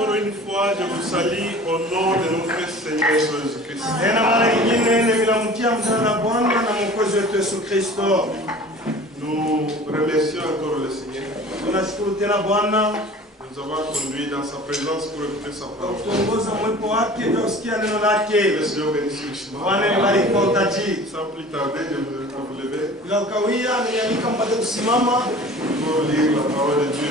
Encore une fois, je vous salue au nom de notre Seigneur Jésus-Christ. Nous remercions encore le Seigneur. Nous avons conduit dans sa présence pour écouter sa parole. Le Seigneur bénisse richement. Sans plus tarder, je voudrais vous lever pour lire la parole de Dieu.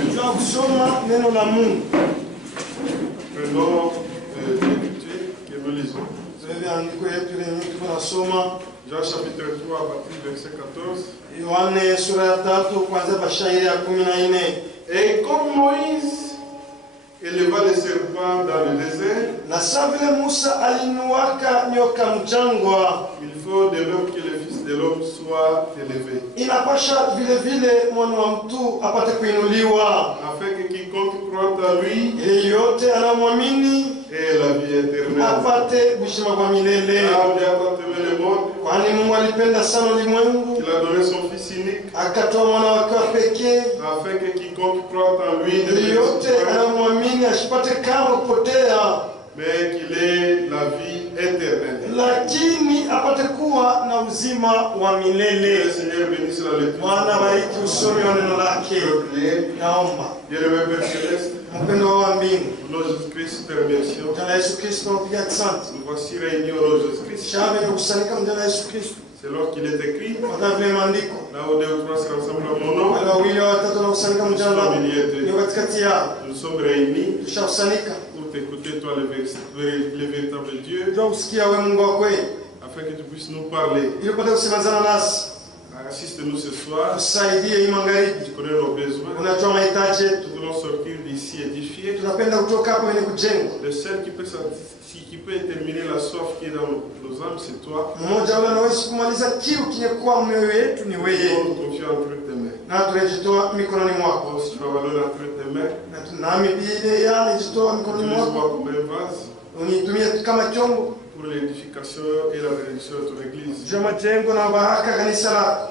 Prenons l'écriture que nous lisons. Jean chapitre 3 à partir du verset 14. Et comme Moïse éleva le serpent dans le désert, il faut de même que le Fils de l'homme soit élevé, afin que quiconque croit en lui ait la vie éternelle. Car Dieu a tant aimé le monde qu'il a donné son Fils unique, afin que quiconque croit en lui ne périsse pas, mais qu'il ait la vie éternelle. Le Seigneur bénisse la lecture. Bien-aimé Père Céleste, au nom de Jésus-Christ, te remercions. Nous voici réunis au nom de Jésus-Christ. C'est l'ordre qu'il est écrit. Là où deux ou trois se rassemblent en mon nom, nous sommes réunis pour t'écouter, toi, le véritable Dieu, afin que tu puisses nous parler. Assiste-nous ce soir. Tu connais nos besoins. Nous voulons sortir d'ici édifiés. Le seul qui peut terminer la soif qui est dans nos âmes, c'est toi. Nous confions entre tes mains. Si tu vas valoir entre tes mains, utilise-moi comme un vase pour l'édification et la bénédiction de ton Église.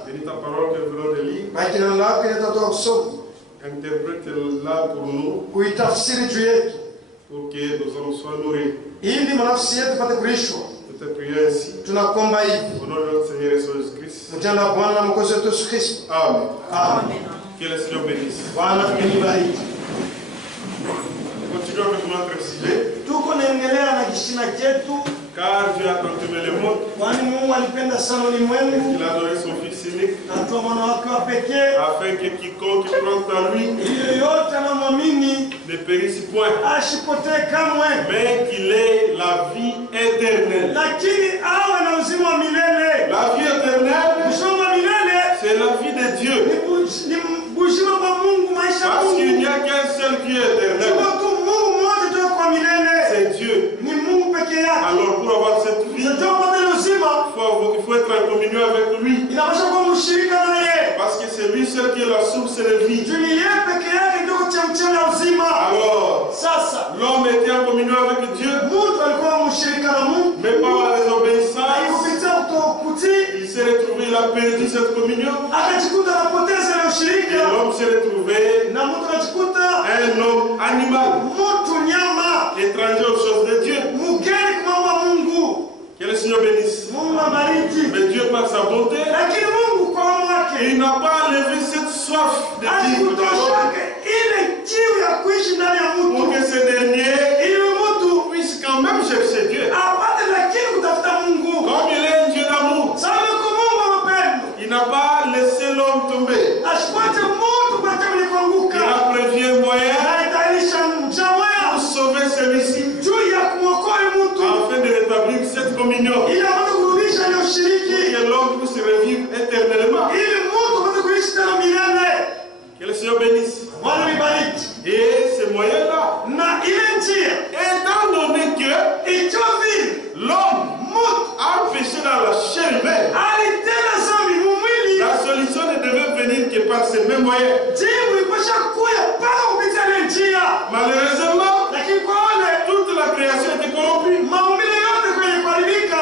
Bénis ta parole que nous venons de lire. Interprète-la pour nous, pour que nos âmes soient nourris. Nous te prions ainsi, au nom de notre Seigneur Jésus-Christ. Amen. Que le Seigneur bénisse. Continuons avec notre sujet. Car Dieu a tant aimé le monde qu'il a donné son Fils unique, afin que quiconque croit en lui ne périsse point, mais qu'il ait la vie éternelle. La vie éternelle, c'est la vie de Dieu. Parce qu'il n'y a qu'un seul Dieu éternel. C'est Dieu. Alors pour avoir cette vie, il faut être en communion avec lui. Parce que c'est lui seul qui est la source de vie. Alors, l'homme était en communion avec Dieu, mais par la désobéissance, il s'est retrouvé, il a perdu cette communion. Et l'homme s'est retrouvé un homme animal, étranger aux choses de Dieu. Que le Seigneur bénisse. Mais Dieu, par sa bonté, il n'a pas enlevé cette soif de vivre dans l'homme, pour que ce dernier puisse quand même chercher Dieu. Comme il est un Dieu d'amour, il n'a pas laissé l'homme tomber. Il a prévu un moyen pour sauver celui-ci, afin de rétablir cette communion, pour que l'homme puisse revivre éternellement. Que le Seigneur bénisse. Et ce moyen-là, étant donné que l'homme a péché dans la chair humaine, la solution ne devait venir que par ces mêmes moyens. Malheureusement, toute la création était corrompue.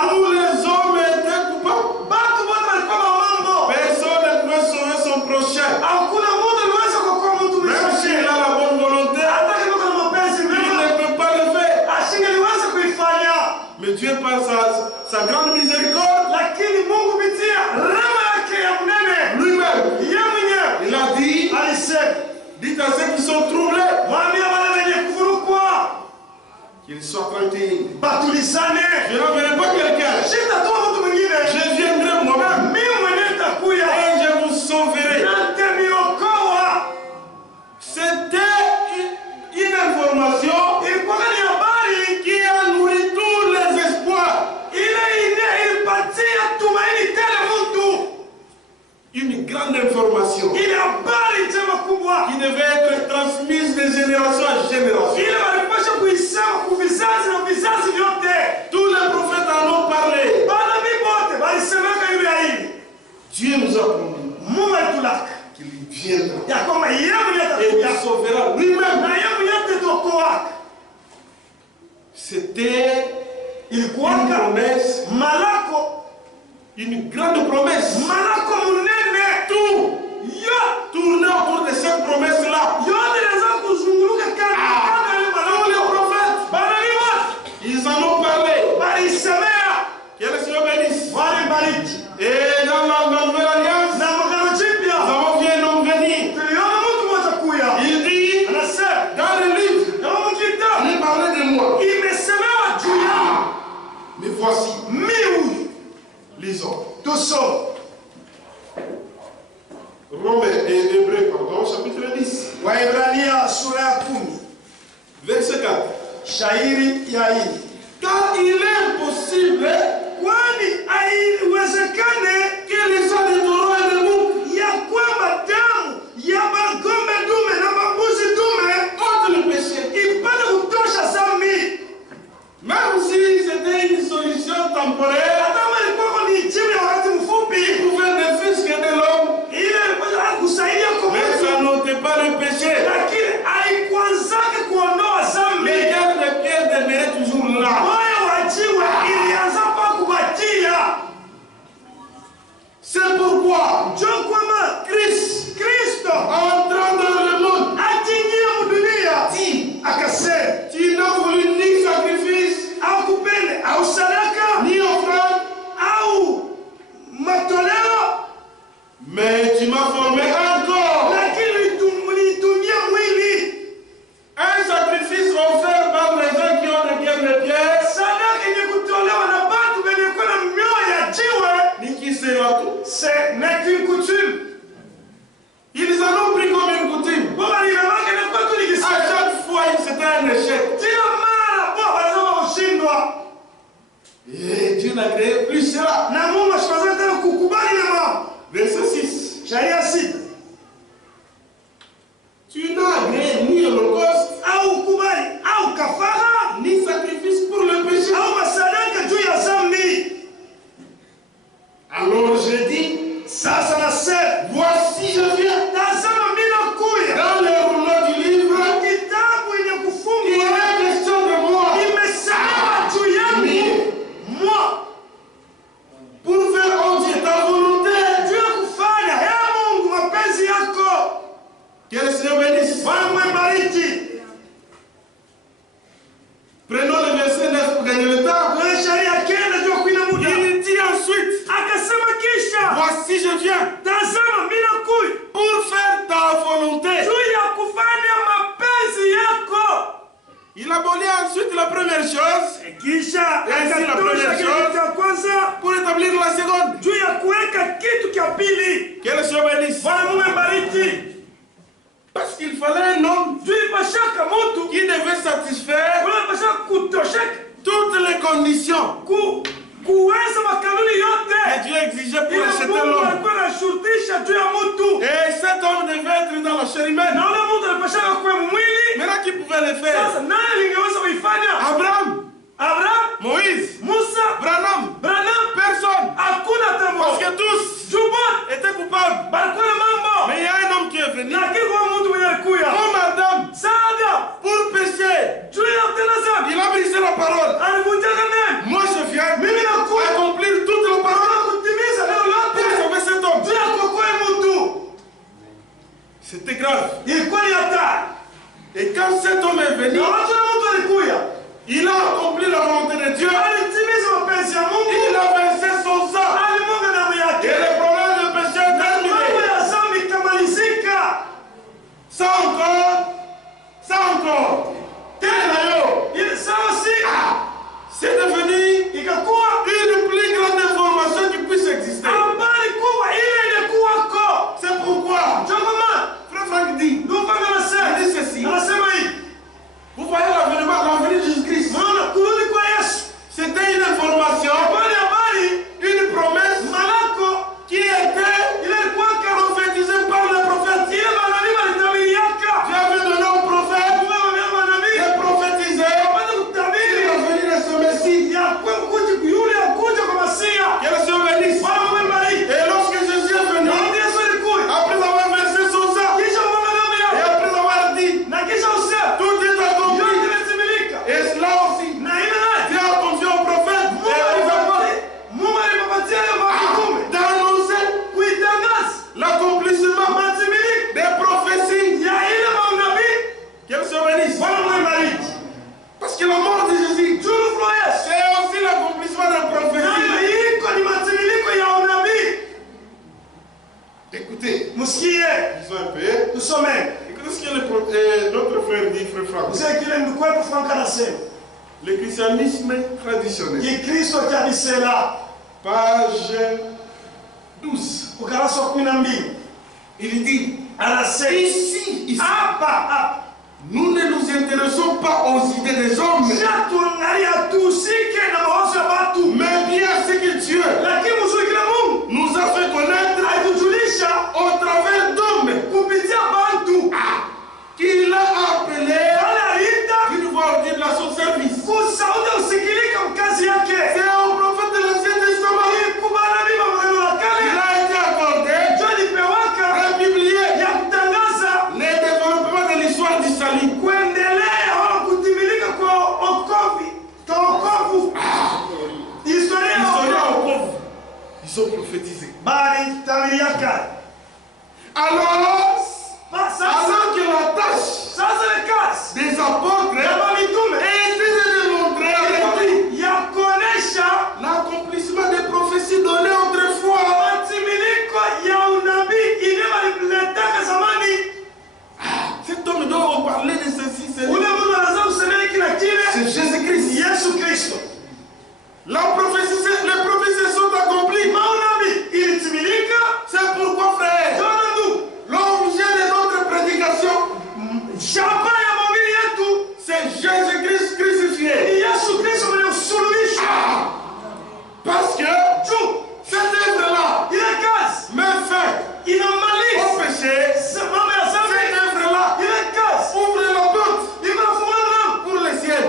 Tous les hommes étaient coupables. Personne ne pouvait sauver son prochain. Même s'il a la bonne volonté, il ne peut Dieu par sa grande miséricorde, lui-même, il a dit, dites à ceux qui sont troublés, qu'ils soient tranquilles. Je n'enverrai pas quelqu'un. Je viendrai moi-même. Et je vous sauverai. C'était une information qui a nourri tous les espoirs. Une grande information qui devait être transmise de génération en génération. Tous les prophètes en ont parlé. Dieu nous a promis qu'il viendra et il sauvera lui-même. C'était une promesse, une grande promesse. Tout tournait autour de cette promesse-là. Tous les prophètes, ils en ont parlé. Que le Seigneur bénisse. Et dans la nouvelle alliance, nous avons vu un homme venir. Il dit, dans le livre, il parlait de moi. Mais voici, lisons. Romains et Hébreux, pardon, chapitre 10. Verset 4. Car il est impossible que les gens de taureaux et de boucs ôtent le péché. Même si c'était une solution temporaire, il pouvait ne fût-ce que de l'homme, mais ça n'ôtait pas le péché. Les gardes de pierre demeuraient toujours là. C'est pourquoi Christ, entrant dans le monde, dit, tu n'as voulu ni sacrifice, ni offrande, mais tu m'as formé encore un sacrifice offert par les gens qui ont des cœurs de pierre, ni qui sera tout. Ce n'est qu'une coutume. Ils en ont pris comme une coutume. À chaque fois, c'était un échec. Et Dieu n'a créé plus cela. Verset 6. Tu n'as créé ni holocauste, ni sacrifice pour le péché. Alors j'ai dit, voici je viens. Dans le rouleau du livre, il est question de moi. Pour faire en Dieu ta volonté. Que le Seigneur bénisse. Prenons le verset 9 pour gagner le temps. Il dit ensuite, voici je viens pour faire ta volonté. Il abolit ensuite la première chose. Pour établir la seconde. Que le Seigneur bénisse. Parce qu'il fallait un homme qui devait satisfaire toutes les conditions que Dieu exigeait pour acheter l'homme. Et cet homme devait être dans la chair humaine. Maintenant, qui pouvait le faire? Abraham, Moïse, Branham, personne. Parce que tous étaient coupables. Mais il y a un homme qui est venu, comme Adam, pour pécher. Il a brisé la parole. Moi je viens accomplir toute la parole pour sauver cet homme. C'était grave. Et quand cet homme est venu, vile ndikwepo Franka anasema. Le christianisme traditionnel. Kikristo cha Bisela. Page 12. Ukurasa wa 12. Il dit, Anasema ici, hapa nous ne nous intéressons pas aux idées des hommes, mais bien à ce que Dieu nous a fait connaître au travers d'hommes qu'il a appelé d'une voix audible à son service. C'est au prophète de l'Ancien Testament. Il a été accordé et publié les développements de l'histoire du salut. Ils ont prophétisé. Alors que la tâche des apôtres était de démontrer l'accomplissement des prophéties données autrefois. Cet homme dont on parlait de ceci, c'est Jésus-Christ. Les prophéties sont accomplies. C'est pourquoi, frère, l'objet de notre prédication, c'est Jésus-Christ crucifié. Parce que cette œuvre-là met fin au péché. Cette œuvre-là ouvre la porte pour les ciels.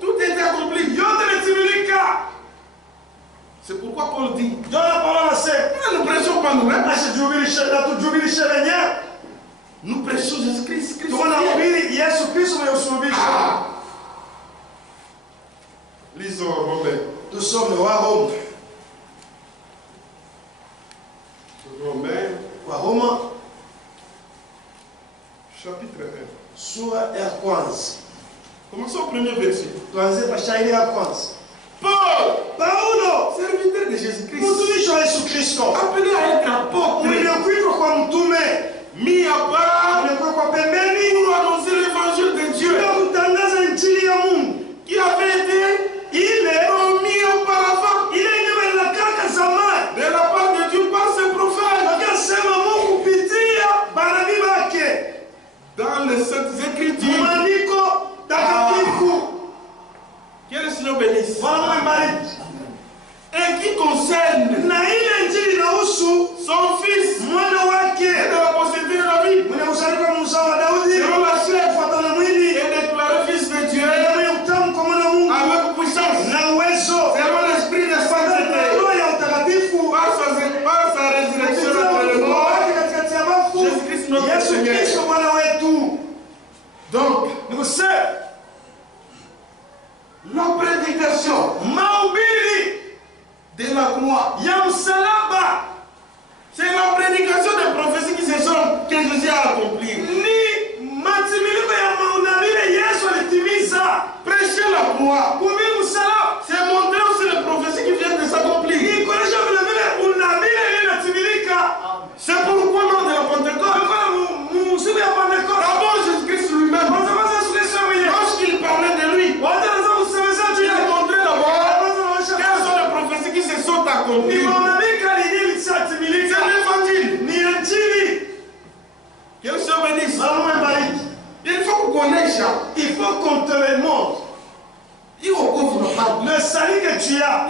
Tout est accompli. C'est pourquoi Paul dit, nous ne prêchons pas nous-mêmes. Nous prêchons Jésus-Christ. Lisons Romains. Nous sommes le roi Rome. Romains, chapitre 1. Sura ya kwanza. Commençons au premier verset. Tuanze kwa shairi ya kwanza. Paulo, serviteur de Jésus-Christ, mtumishi wa Yesu Kristo, appelé à être apôtre, uliokuitwa kwa mtume, mis à part, uliokuwa kwa pembeni, pour annoncer l'évangile de Dieu, ili kutangaza injili ya Mungu, qui avait été promis auparavant, ile inayoelekea zamani, de la part de Dieu par ses prophètes, akasema Mungu kupitia manabii wake, dans les saintes écritures. maandiko takatifu. Que le Seigneur bénisse. Et qui concerne son fils et de la postérité de la vie, selon la chair, et déclaré fils de Dieu avec puissance, selon l'esprit de sainteté, par sa résurrection après le mort, Jésus-Christ notre Seigneur. Donc, la prédication de la croix, c'est la prédication des prophéties que Jésus a accomplies. Prêcher la croix, c'est montrer aussi les prophéties qui viennent de s'accomplir. C'est pourquoi lors de la Pentecôte, d'abord Jésus-Christ lui-même, lorsqu'il parlait de lui, il a montré d'abord quelles sont les prophéties qui se sont accomplies. C'est l'évangile. Que le Seigneur bénisse. Il faut qu'on connaisse ça. Il faut qu'on te le montre. Le salut que tu as,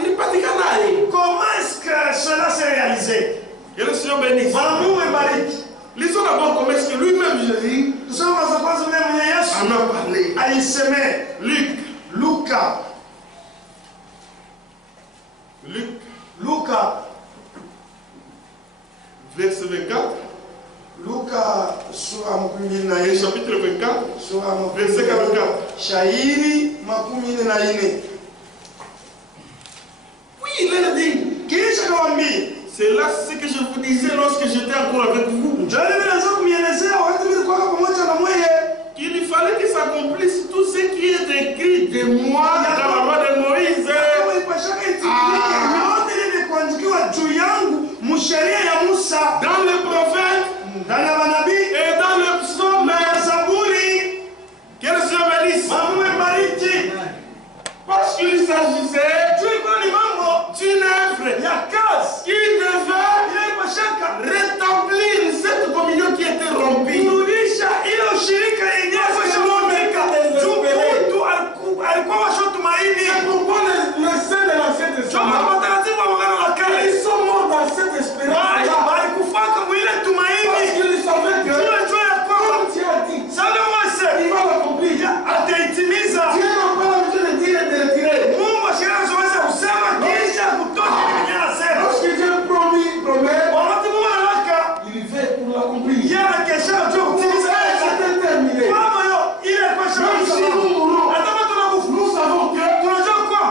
comment est-ce que cela s'est réalisé? Que le Seigneur bénisse. Lisons d'abord comment est-ce que lui-même Jésus en a parlé. Luc, verset 24. Et chapitre 24, verset 44. Oui, il a dit. C'est là ce que je vous disais lorsque j'étais encore avec vous. Qu'il fallait qu'il s'accomplisse tout ce qui est écrit de moi dans la loi de Moïse. Dans les prophètes et dans le psaume. Que le Seigneur bénisse. Parce qu'il s'agissait d'une œuvre qui devait rétablir cette communion qui était rompue. C'est pourquoi le sein de l'Ancien Testament, ils sont morts dans cette espérance. Parce qu'ils savaient que, comme Dieu a dit, il va l'accomplir. Dieu n'a pas besoin de dire et de retirer. Lorsque Dieu promet, il fait pour l'accomplir. C'est terminé. Même si nous mourrons, nous savons que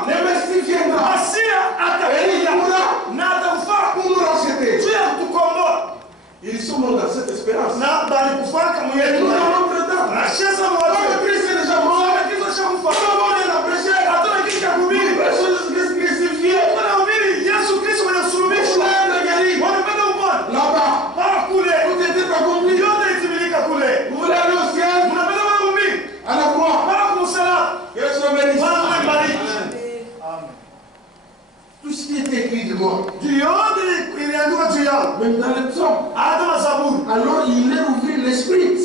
le Messie viendra et il mourra pour nous racheter. Ils sont morts dans cette espérance. Et nous avons notre temps. Quand Christ est déjà mort, nous avons rien à prêcher. Nous prêchons Jésus-Christ crucifié. Là-bas, tout était accompli. Vous voulez aller au ciel, à la croix. Que Dieu soit béni. Tout ce qui est écrit de moi, même dans le psaume, alors il leur ouvrit l'esprit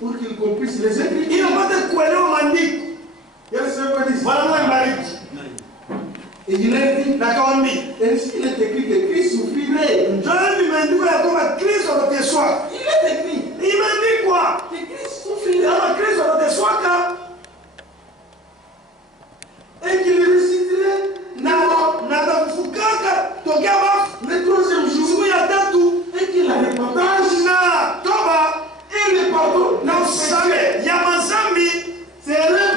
pour qu'ils comprissent les écrits. Et il leur dit, ainsi il est écrit que Christ souffrirait. Il est écrit que Christ souffrirait et qu'il ressusciterait le troisième jour et qu'il a repentance et le pardon serait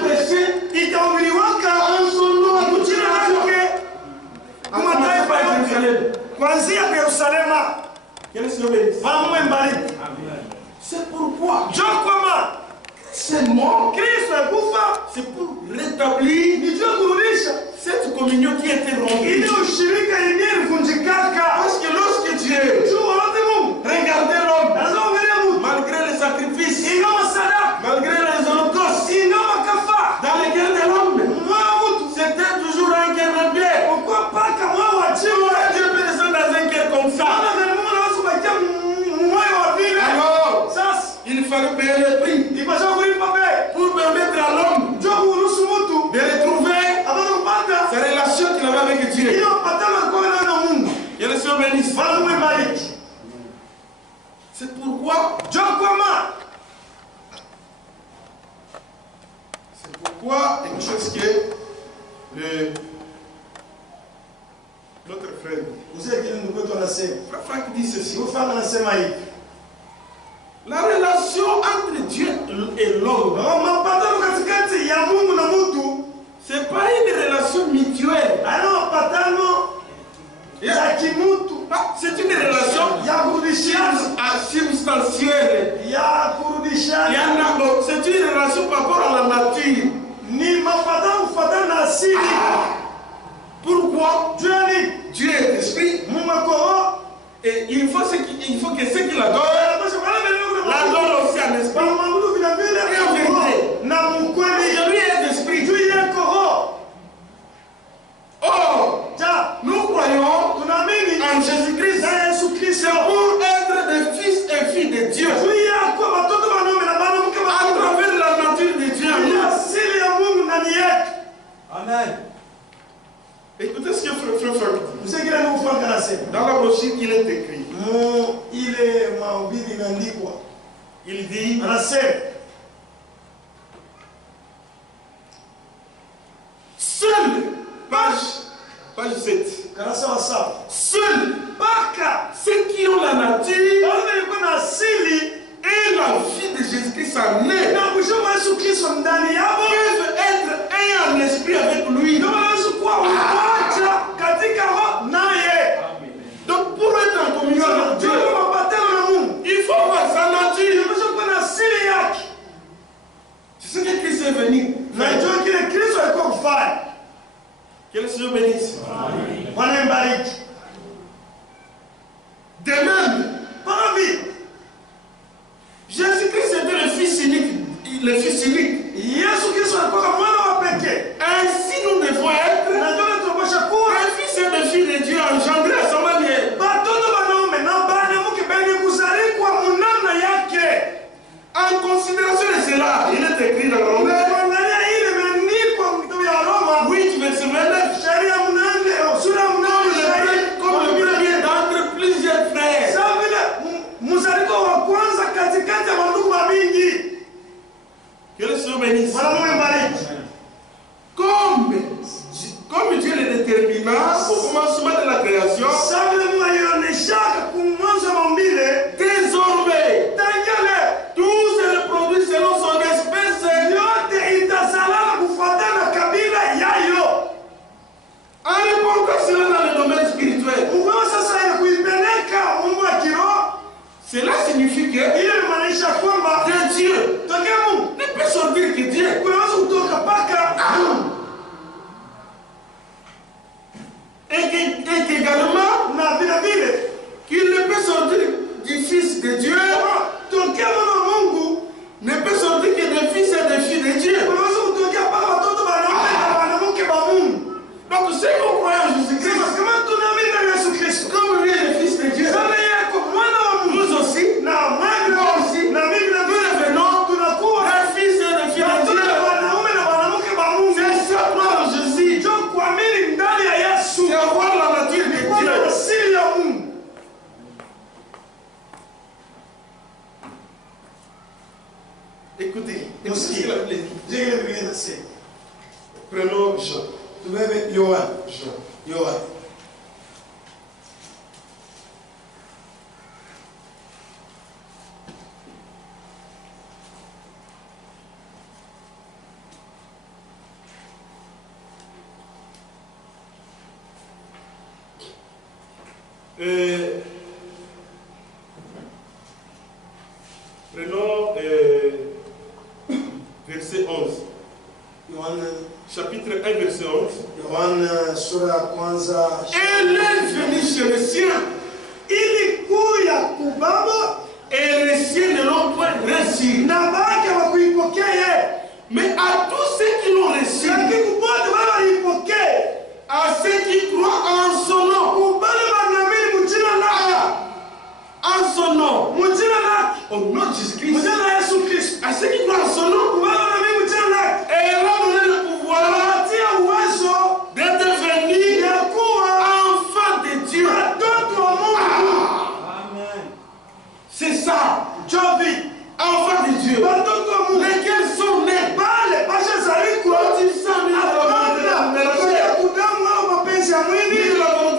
prêché en son nom c'est pourquoi c'est mort, c'est pour rétablir cette communion qui était rompue. Parce que lorsque Dieu regardait l'homme, malgré les sacrifices, malgré les holocaustes, dans les guerres de l'homme, c'était toujours un cœur de pierre. Pourquoi pas que Dieu peut descendre dans un cœur comme ça? Alors, il fallait payer le prix pour permettre à l'homme de retrouver sa relation qu'il avait avec Dieu. Que le Seigneur bénisse. C'est pourquoi une chose que notre frère Frère Franck dit ceci. La relation entre Dieu et l'homme, c'est pas une relation mutuelle. C'est une relation substantielle. C'est une relation par rapport à la nature. Pourquoi? Dieu est esprit. Et il faut que ce qu'il adore, l'adore aussi en esprit. Et en vérité. Lui est esprit. Or, nous croyons en Jésus-Christ. C'est pour être des fils et filles de Dieu. À travers la nature de Dieu. Amen. Écoutez ce que Frère Franck dit. Dans la brochure, il est écrit. Il dit. Seul, page 7. Seuls ceux qui ont la nature et la vie de Jésus-Christ en eux peuvent être un en esprit avec lui. Donc pour être en communion avec Dieu, il faut avoir sa nature. C'est ce que Christ est venu. Que le Seigneur bénisse. De même, Jésus-Christ était le Fils unique unique. Ainsi nous devons être un fils et une fille de Dieu engendrés à sa manière. En considération de cela, il est écrit dans Romains 8, verset 29. Comme le premier d'entre plusieurs frères. Que le Seigneur bénisse. Comme Dieu le détermina au commencement de la création, désormais, tout se reproduit selon son espèce. En répondant cela dans le domaine spirituel, cela signifie que de Dieu ne peut sortir que Dieu. Et qu'également, qu'il ne peut sortir du Fils de Dieu, ne peut sortir que des fils et des filles de Dieu. Donc, si vous croyez en Jésus-Christ, comme lui est le Fils de Dieu, nous aussi, nous devenons les fils et les filles de Dieu. C'est ça, croire en Jésus. C'est avoir la nature de Dieu. Écoutez, ce que la Bible dit. Prenons Jean. Jean. Prenons verset 11. Chapitre 1, verset 11. Elle est venue chez le sien. Et les siens ne l'ont point reçu. Mais à tous ceux qui l'ont reçu, à ceux qui croient en son nom, en son nom, au nom de Jésus-Christ, à ceux qui croient en son nom, et il a donné le pouvoir de devenir enfant de Dieu. C'est ça, enfant de Dieu. Lesquels sont nés quand ils sont nés à la volonté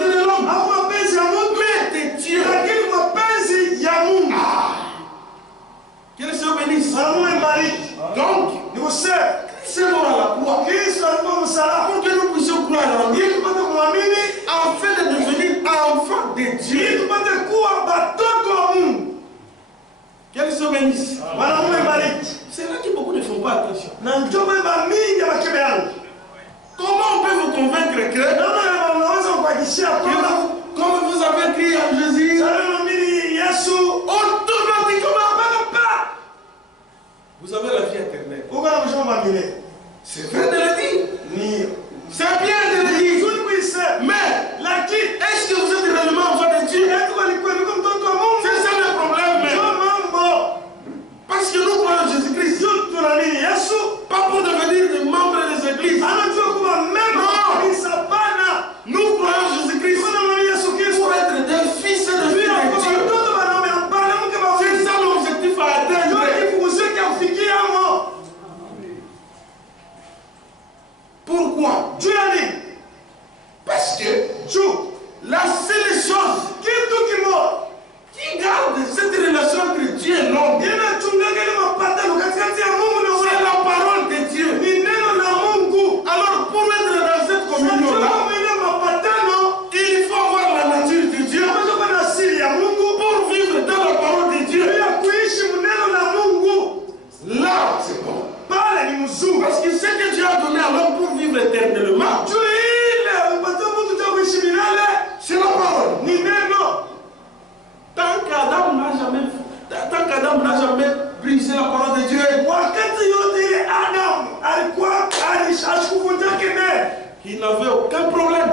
de l'homme, mais de Dieu. Que le Seigneur bénisse. Donc, Christ est mort à la croix pour que nous puissions croire en lui, afin de devenir enfants de Dieu. Que le Seigneur bénisse. C'est là que beaucoup ne font pas attention. Comment on peut vous convaincre que comme vous avez crié en Jésus, automatiquement, vous avez la vie éternelle. C'est vrai de le dire. C'est bien de le dire. Mais est-ce que vous êtes réellement enfant de Dieu? C'est ça le problème. Parce que nous croyons en Jésus-Christ. Pas pour devenir des membres des églises. Non. Nous croyons en Jésus-Christ pour être des fils et des filles de Dieu. C'est ça l'objectif à atteindre. Pourquoi? Parce que la seule chose qui garde cette relation entre Dieu et l'homme, c'est la parole de Dieu. Alors pour être dans cette communion-là, il faut avoir la nature de Dieu pour vivre dans la parole de Dieu. Là, c'est bon. Parce que ce que Dieu a donné à l'homme pour vivre éternellement, c'est la parole. Tant qu'Adam n'a jamais brisé la parole de Dieu, Il n'avait aucun problème.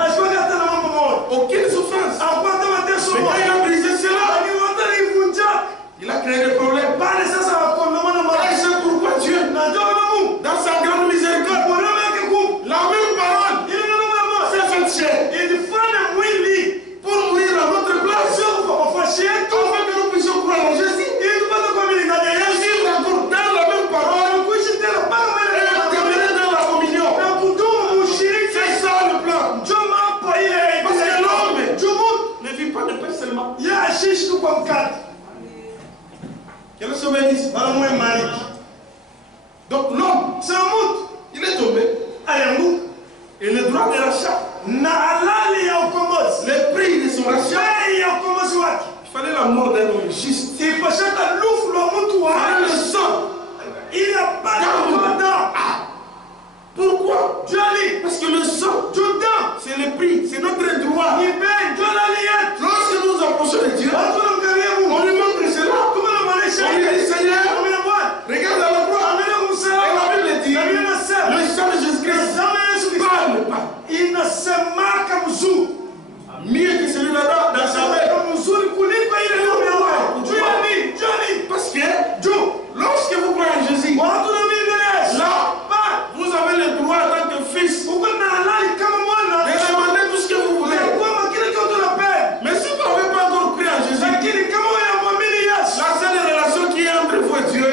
Aucune souffrance. Mais quand il a brisé cela, il a créé des problèmes. Et c'est pourquoi Dieu, dans sa grande miséricorde, la même parole s'est faite chair pour mourir à notre place, afin que nous puissions croire en Jésus. Jésus raconte dans la même parole et demeurer dans la communion. C'est ça le plan. Parce que l'homme ne vit pas de paix seulement. Que le Seigneur bénisse. Donc l'homme, il est tombé. Et le droit de rachat, le prix de son rachat, il fallait la mort d'un homme juste. Il fallait le sang. Pourquoi? Parce que le sang, c'est le prix, c'est notre droit. Lorsque nous approchons de Dieu, on lui montre cela. On lui dit, Seigneur, regarde à la croix. Et la Bible dit, le sang de Jésus-Christ parle pas. Mieux que celui là-bas dans sa main. Parce que lorsque vous croyez en Jésus, là, vous avez le droit en tant que fils de demander tout ce que vous voulez. Mais si vous n'avez pas encore cru en Jésus, la seule relation qui est entre vous et Dieu,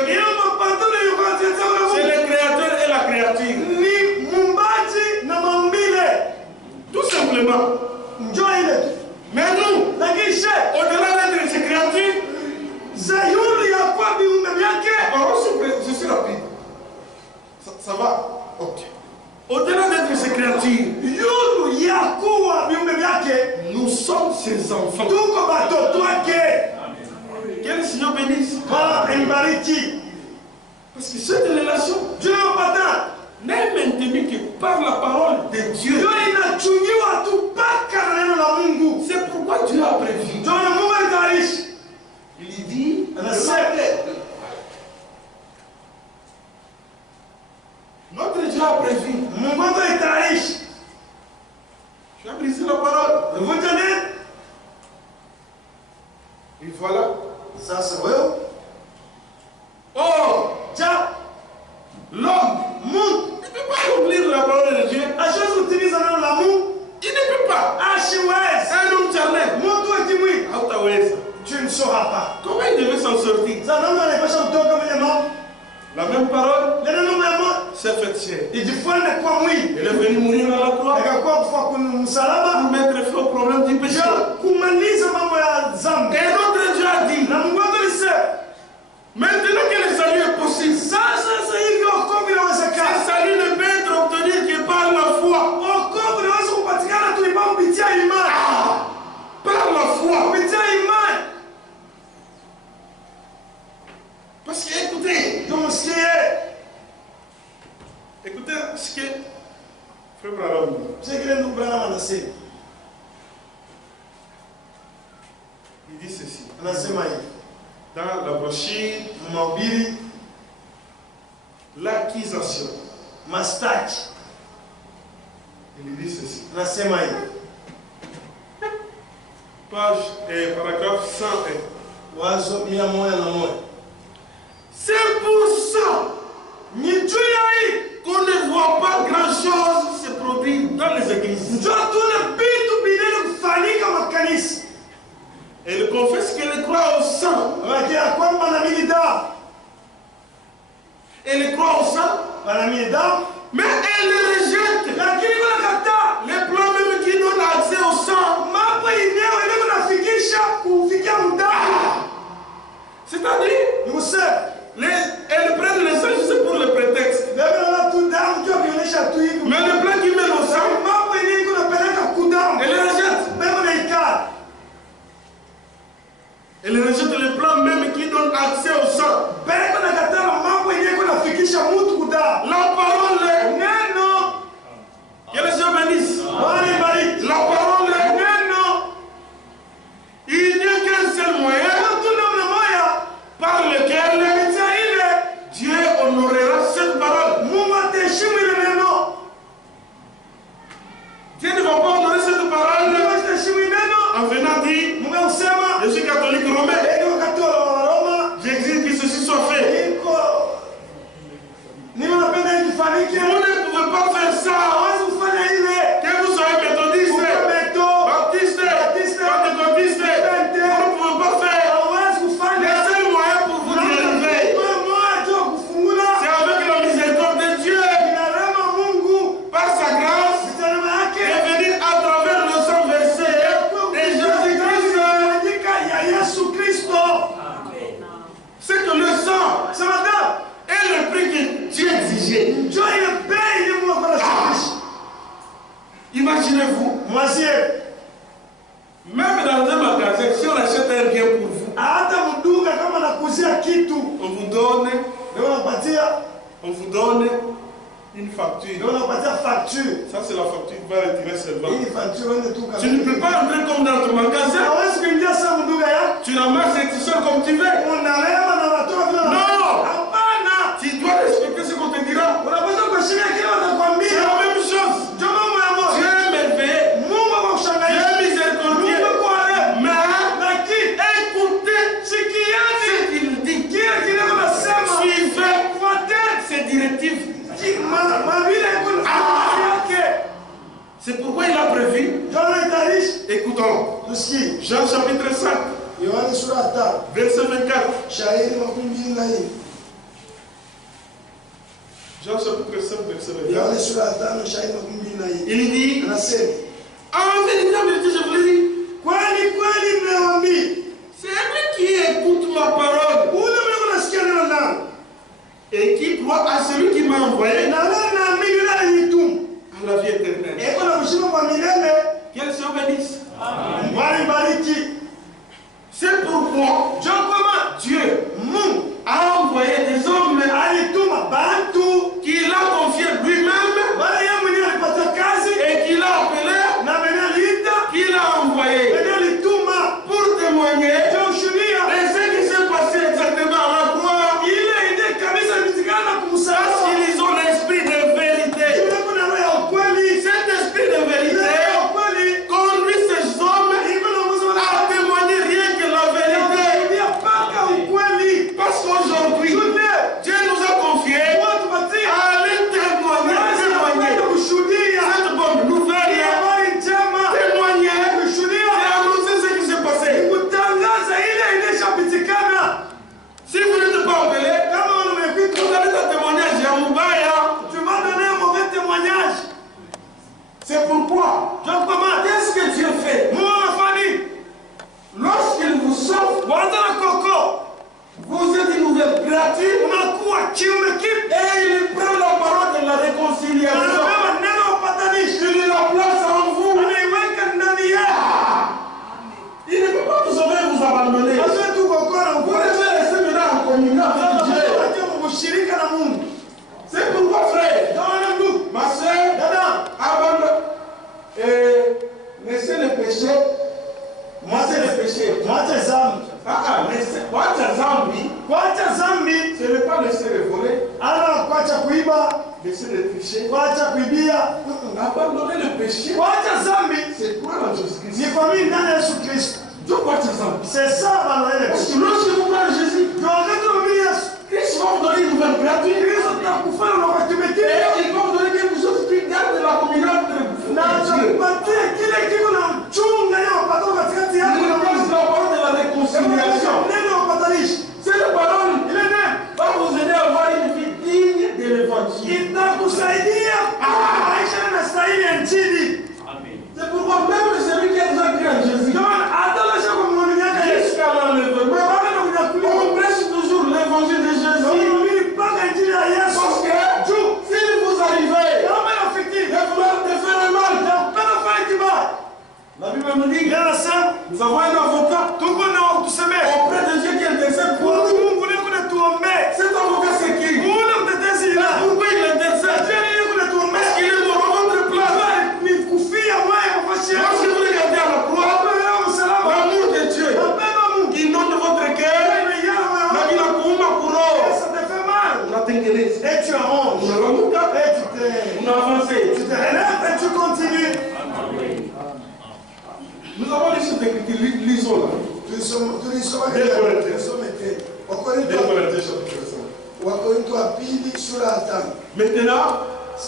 c'est le créateur et la créature. Tout simplement. Mais nous, au-delà d'être ces créatures, je suis rapide. Ça va? Ok. Au-delà d'être ces créatures, nous sommes ses enfants. Que le Seigneur bénisse. Parce que cette relation n'est maintenue que par la parole de Dieu. C'est pourquoi Dieu a prévu. Il dit, notre Dieu a prévu. Tu as brisé la parole. Et voilà. Oh, l'homme ne peut pas oublier la parole de Dieu. Il ne peut pas. Un homme charnel. Tu ne sauras pas. Comment il devait s'en sortir? La même parole s'est faite chair. Il est venu mourir à la croix pour mettre fin au problème du péché. Et notre Dieu a dit, maintenant que le salut est possible, ce salut ne peut être obtenu que par la foi. Par la foi. Parce que écoutez ce que Frère Branham il dit ceci. Dans la brochure, l'accusation. Il dit ceci. Page et paragraphe 101. C'est pour ça qu'on ne voit pas grand-chose se produire dans les églises. Elle confesse qu'elle croit au sang. Elle croit au sang. Mais elle rejette les plans même qui donnent accès au sang. C'est-à-dire, elles prennent le sang juste pour le prétexte. Mais le plan qui mène au sang, elle rejette. Elle rejette le plan même qui donne accès au sang. La parole est. Que le Seigneur bénisse. La parole est. Il n'y a qu'un seul moyen par lequel Dieu honorera cette parole. Vous ne pouvez pas faire ça. Que vous soyez méthodiste, baptiste, pentecôtiste, vous ne pouvez pas faire. Le seul moyen pour vous y arriver, c'est avec la miséricorde de Dieu, par sa grâce, de venir à travers le sang versé de Jésus-Christ. C'est que le sang est le prix que Dieu exigeait. Imaginez-vous, même dans un magasin, si on achète un bien pour vous, on vous donne une facture. Ça, c'est la facture qui va retirer seulement. Tu ne peux pas entrer comme dans ton magasin. Tu ramasses et tu sors comme tu veux. Non! Tu dois respecter ce qu'on te dira. C'est la même chose. Dieu est merveilleux. Dieu est miséricordieux. Mais écoutez ce qu'il dit. Suivez ses directives. C'est pourquoi il a prévu. Écoutons. Jean chapitre 5, verset 24. Jean chapitre 5, verset 24. Il dit, en vérité, je vous le dis, c'est lui qui écoute ma parole et qui croit à celui qui m'a envoyé à la vie éternelle. Qu'elle se bénisse. C'est pourquoi Dieu a envoyé des hommes qu'il a confié lui-même et qu'il a appelé, qu'il a envoyé pour témoigner de ce qui s'est passé exactement à la croix. Parce qu'ils ont l'esprit de vérité. Cet esprit de vérité conduit ces hommes à témoigner rien que la vérité. Parce qu'aujourd'hui, Dieu nous a confié à aller témoigner cette bonne nouvelle, témoigner et annoncer ce qui s'est passé. Si vous n'êtes pas appelé, vous allez un témoignage à Mubaya. Tu vas donner un mauvais témoignage. C'est pourquoi, qu'est-ce que Dieu fait? Lorsqu'il vous sauve, vous êtes une nouvelle créature et il prend la parole de la réconciliation. Il la place en vous. Il ne peut pas vous sauver et vous abandonner. Vous devez rester maintenant en communion avec Dieu. C'est pourquoi, frère, ma soeur, abandonne et laissez le péché. Moi, c'est le péché. Ce n'est pas laisser le voler, laisser le péché. Abandonner le péché, c'est croire en Jésus-Christ. C'est ça, Parce que lorsque vous croyez en Jésus, Christ va vous donner une nouvelle créature. Et il va vous donner quelque chose qui garde la communion entre vous et Dieu. Il nous passe la parole de la réconciliation. Cette parole va vous aider à avoir une vie digne de l'évangile. C'est pourquoi même celui qui a déjà cru en Jésus, jusqu'à l'enlèvement, on prêche toujours l'évangile de Jésus. Parce que si vous arrivez à vouloir te faire mal, la Bible nous dit, nous avons un avocat auprès de Dieu qui intercède pour nous. Cet avocat c'est qui? Pourquoi il intercède? Parce qu'il est mort à votre place. Lorsque vous regardez à la croix, l'amour de Dieu qui inonde votre cœur, la vie la kouma kuro. La t'inquiète. Et tu as honte. On a avancé. Tu te relèves et tu continues. Nous avons lu cette écriture, lisons là. Wakorintho wa pili sura ya 5. Maintenant,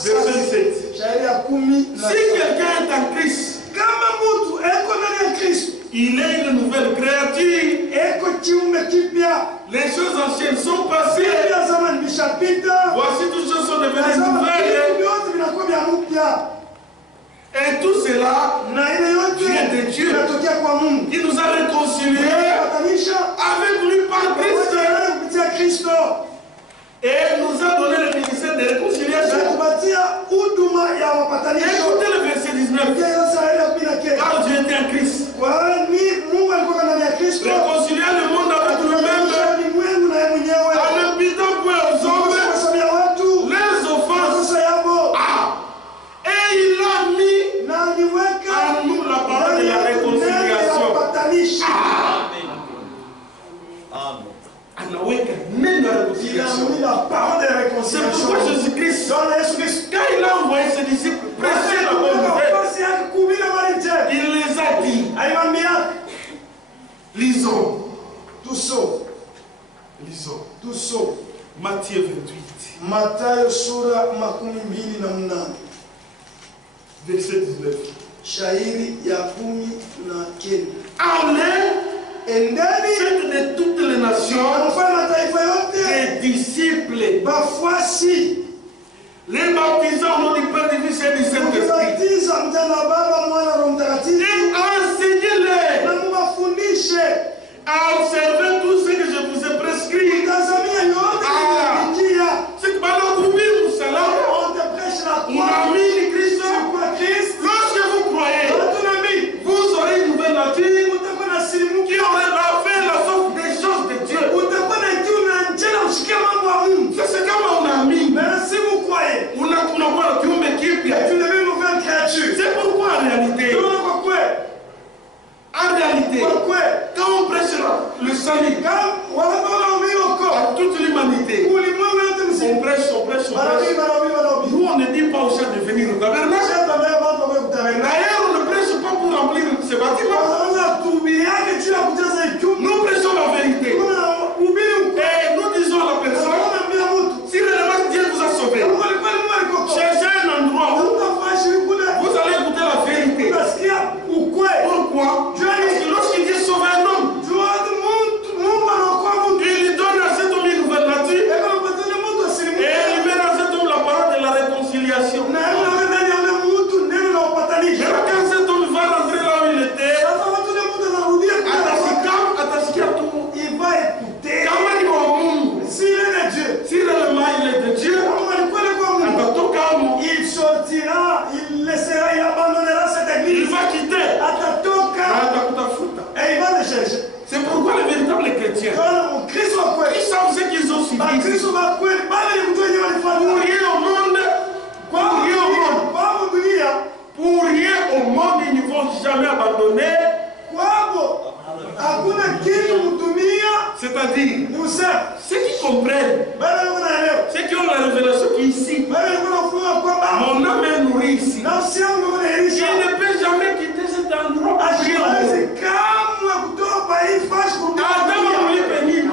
verset 17. Shairi ya 10 na Si quelqu'un est en Christ, kama mtu eko ndani ya Kristo, il est une nouvelle créature. eko kiumbe kipya. Les choses anciennes sont passées. Ya zamani bishapita. Voici toutes choses sont devenues Vitu nouvelles. vyote vinakuwa vya mpya. Et tout cela Na ile yote vient de Dieu, inatokea kwa Mungu. qui nous a réconciliés Patanisha avec lui par Christ. kupitia Kristo. Et nous a donné le ministère de réconciliation. Kupatia huduma ya mapatanisho. Écoutez le verset 19. Car Dieu était en Christ. Mungu alikuwa ndani ya Kristo. Réconcilier le monde avec lui-même. Ulimwengu na yeye mwenyewe. En imputant point aux hommes Kusamehe watu leurs offenses. makosa yao. Et il a mis Na aliweka en nous la parole de la réconciliation. Anaweka neno la réconciliation. C'est pourquoi Jésus-Christ, quand il a envoyé ses disciples prêcher la bonne nouvelle, il les a dit, lisons, lisons, Matthieu 28, Mathayo sura 28 verset 19. shairi ya 19. Allez, Endeni faites de toutes les nations mfano mataifa yote des disciples, bafuasi, les baptisant au nom du Père, du Fils et du Saint-Esprit, mkibatiza mjana wa Baba, Mwana, Roho Mtakatifu, et enseignez-les na muwafundishe à observer tout ce que je vous ai prescrit. tazamia yote niliyokuandikia. C'est que pendant que vous cela, On te prêche la on a croix mis le Christ. kwa Kristo. Lorsque vous croyez, vous aurez une nouvelle nature Utakuwa na siri qui aurait fait la sorte des choses de Dieu. utakuwa na kiu na njia na ushikia mambo ya Mungu. C'est kama on a mis. Na si vous croyez, Unakuwa kiumbe kipya. tu deviens une nouvelle créature. C'est pourquoi en réalité, Tunaona kwa kweli, kwa kweli, quand on prêche le salut kama wanaona umio à kwa toute l'humanité, ulimwengu yote mzima. on prêche. Marabi. Nous, on ne dit pas aux gens de venir au tabernacle. Sasa mbele mambo kwa kutarenga. D'ailleurs, on ne prêche pas pour remplir ce bâtiment. Wanaanza kuhubiri yake juu ya kujaza ikimu. Nous prêchons la vérité. Kuna ubiri Et nous disons à la personne, unaona mbele mtu. si réellement Dieu vous a sauvé, Mungu alikuwa ni Mungu. cherchez un endroit où Utafashi kule. vous allez écouter la vérité. Unasikia ukweli. Pourquoi? Parce que lorsqu'il dit sauver un homme, Jua Mungu anaokoa mtu. il donne à cet homme une nouvelle nature Eko mpatana mtu asilimu. et il met dans cet homme la parole de la réconciliation. Na yule ndani ya mtu neno la upatanisho. Mais quand cet homme va rentrer là où il était, Sasa watu ndio mtu anarudia atasikia tu. il va écouter. Kama ni wa Mungu, Si il est de Dieu. si réellement il est de Dieu, Kama alikuwa ni kwa Mungu. atatoka humo. Il sortira, il laissera, il abandonnera cette Il église. va quitter. Atatoka Atakutafuta. et il va le chercher. C'est pourquoi les véritables chrétiens, Quand Christ wa kweli, ils savent ce qu'ils ont subi. Kristo wa kweli, bali ni mtu wenyewe Pour alifanya. rien au monde, Kwa dunia, pour rien au monde, ils ne vont jamais abandonner. kwabo hakuna kitu mtumia C'est-à-dire, ni usema. ceux qui comprennent, Bali wanaelewa. ceux qui ont la révélation qui est ici, Bali wanafunua kwamba mon âme est nourrie ici. nafsi yangu Je inaishi. ne peux jamais quitter cet endroit. Asiwezi kamwe kutoka kwa hii fashi Adam mlipenini.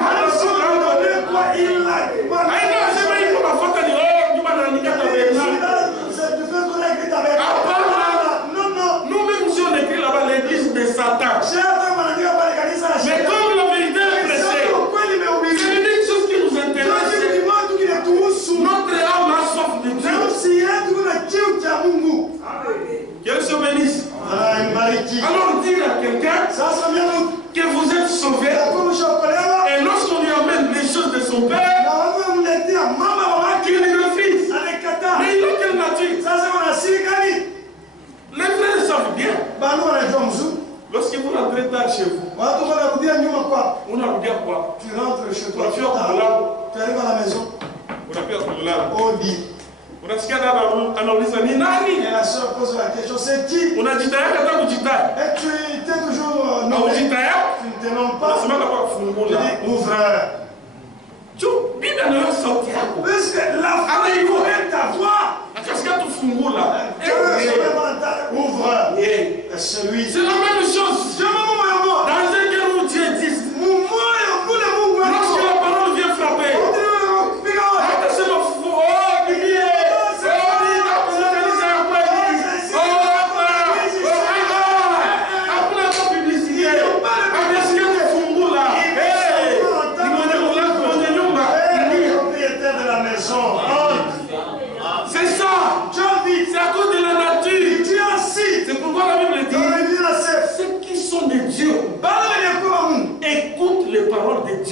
kwa ila Haina sema iko mafuta ni nyuma na nikata bena. Nous-mêmes si on écrit là-bas l'église de Satan. Mais comme la vérité est prêchée, c'est l'unique chose qui nous intéresse. Notre âme a soif de Dieu. Qu'elle se bénisse. Alors dire à quelqu'un que vous êtes sauvé et lorsqu'on lui amène les choses de son père, il lui refuse. Mais il a quelle nature? Les frères savent bien. Lorsque vous rentrez tard chez vous, on a regardé quoi? Tu rentres chez toi, Tu arrives à la maison, on dit. Unasikia dada anauliza ni nani? Et la soeur pose la question, c'est qui? Unajitaya hata kujitaya. Et tu t'es toujours Na ujitaya? tu ne te nommes pas. Unasema kwa Tu kufungula. dis ouvreur. Tu bibi anayo sauti yako. Parce que la femme est ta voix. Akasikia tufungula. Ouvreur. Eh. Celui. C'est la même chose. Dans un cœur où Dieu existe. Lorsque la parole vient frapper. Atasema bibi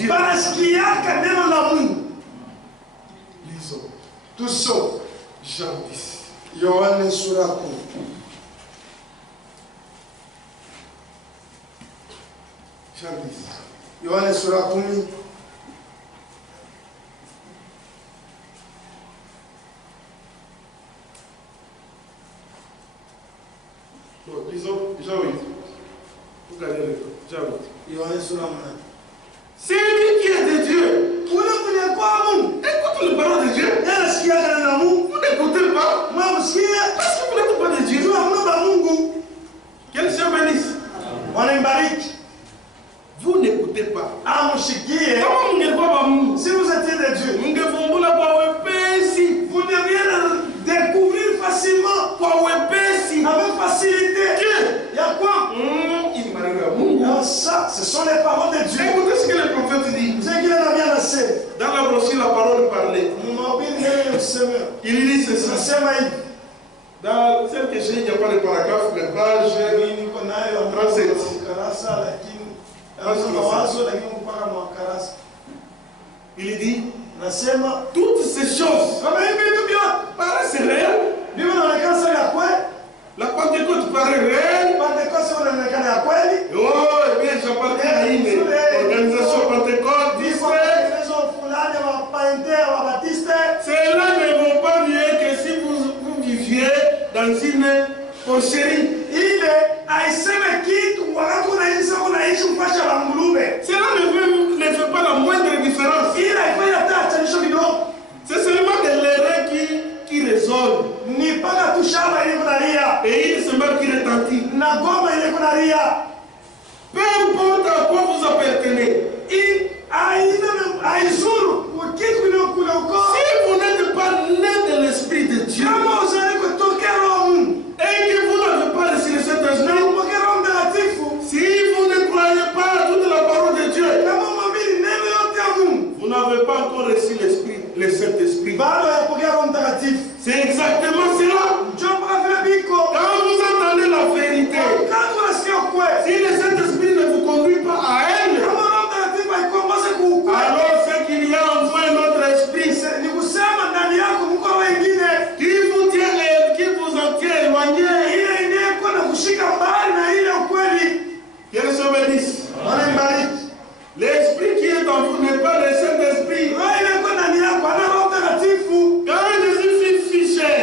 Dieu. Banasikiaka neno la Mungu. Lisons. Tusome Jean 10. Yohane sura 10. Jean 10. Yohane sura 10. Lisons Jean 8. Vous gagnez le temps. Jean 8. Yohane sura 8. C'est lui qui est de Dieu. Écoute les paroles de Dieu. Vous n'écoutez pas. Parce que vous n'êtes pas de Dieu. Quel Dieu bénisse. Vous n'écoutez pas. Si vous étiez de Dieu, vous devriez découvrir facilement avec facilité. Il y a quoi? Ça, ce sont les paroles de Dieu. Écoutez ce que le prophète dit. Dans la brochure, la parole parlait. Il dit ceci. Dans celle que j'ai, il n'y a pas de paragraphe, mais page 37. Il dit toutes ces choses paraissent réelles. La Pentecôte paraît réelle. Oh, eh bien, j'appartiens à une organisation pentecôtiste. Cela ne vaut pas mieux que si vous viviez dans une porcherie. Cela ne fait pas la moindre différence. C'est seulement de l'erreur qui résonne. Et il se met qui retentit. Peu importe à quoi vous appartenez. Si vous n'êtes pas né de l'Esprit de Dieu et que vous n'avez pas reçu le Saint-Esprit, si vous ne croyez pas à toute la parole de Dieu, vous n'avez pas encore reçu l'Esprit, le Saint-Esprit. C'est exactement cela. Quand vous entendez la vérité, si le Saint-Esprit ne vous conduit pas à elle, alors c'est qu'il y a en vous un autre esprit qui vous en tient éloigné. Quel se bénisse. L'esprit qui est en vous n'est pas le Saint-Esprit. Quand Jésus fit fiché,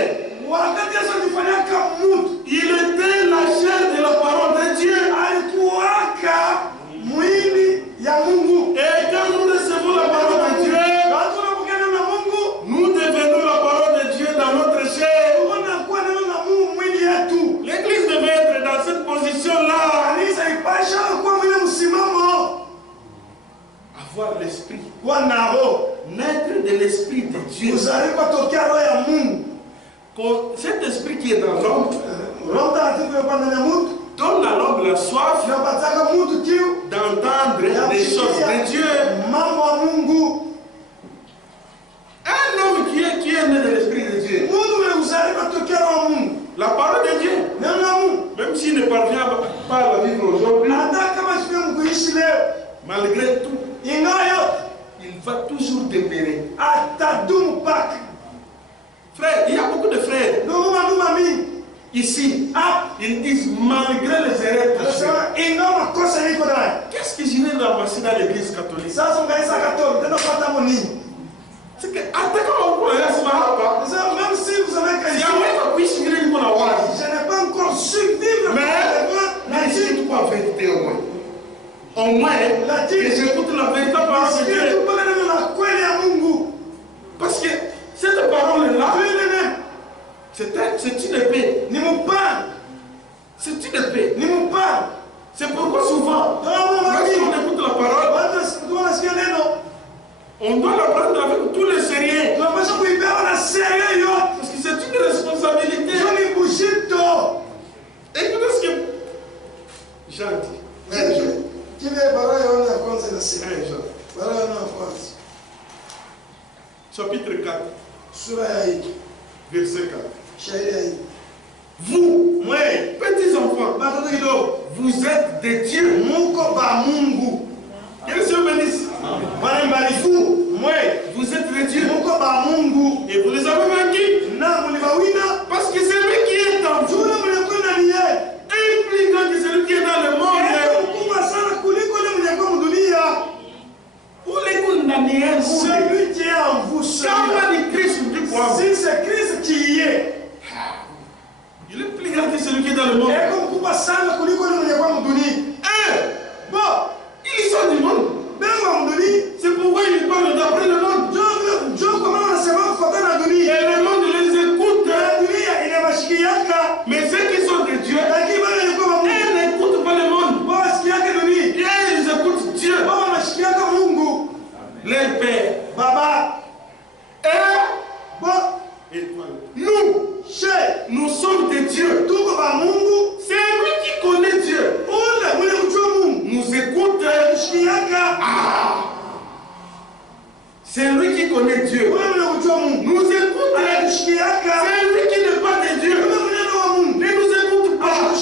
il était la chair de la parole de Dieu. Et quand nous recevons la parole de Dieu, nous devenons la parole de Dieu dans notre chair. L'église devait être dans cette position-là. Avoir l'esprit. Naître de l'esprit de Dieu. Cet esprit qui est dans l'homme donne à l'homme la soif d'entendre les choses de Dieu. Un homme qui est né de l'esprit de Dieu, la parole de Dieu, même s'il ne parvient pas à la vivre aujourd'hui, malgré tout, il va toujours demeurer. Frère, il y a beaucoup de frères ici, ils disent malgré les erreurs, qu'est-ce que j'irai ramasser dans l'église catholique? C'est que, même si vous avez je n'ai pas encore su vivre. Mais si tu pas vérité au moins, que j'écoute la véritable parole de Dieu. Parce que cette parole-là, c'est une épée. C'est une épée. C'est pourquoi souvent, lorsqu'on écoute la parole, on doit la prendre avec tout le sérieux. Parce que c'est une responsabilité. Écoutez ce que Jean dit. Chapitre 4. Verset 4. Vous, petits enfants, vous êtes des dieux. Quel Dieu bénisse. Vous êtes les dieux. Et vous les avez vaincus. Parce que c'est lui qui est en vous. Et plus grand que celui qui est dans le monde. Celui qui est en vous, si c'est Christ qui y est, il est plus grand que celui qui est dans le monde. Ils sont du monde. C'est pourquoi ils parlent d'après le monde. Et le monde les écoute. Mais ceux qui sont de Dieu, ils n'écoutent pas le monde. Ils écoutent Dieu. Les pères. Et nous sommes des dieux. C'est lui qui connaît Dieu. Nous écoute. C'est lui qui connaît Dieu. Nous écoute. C'est lui qui n'est pas de Dieu. Ne nous écoute pas.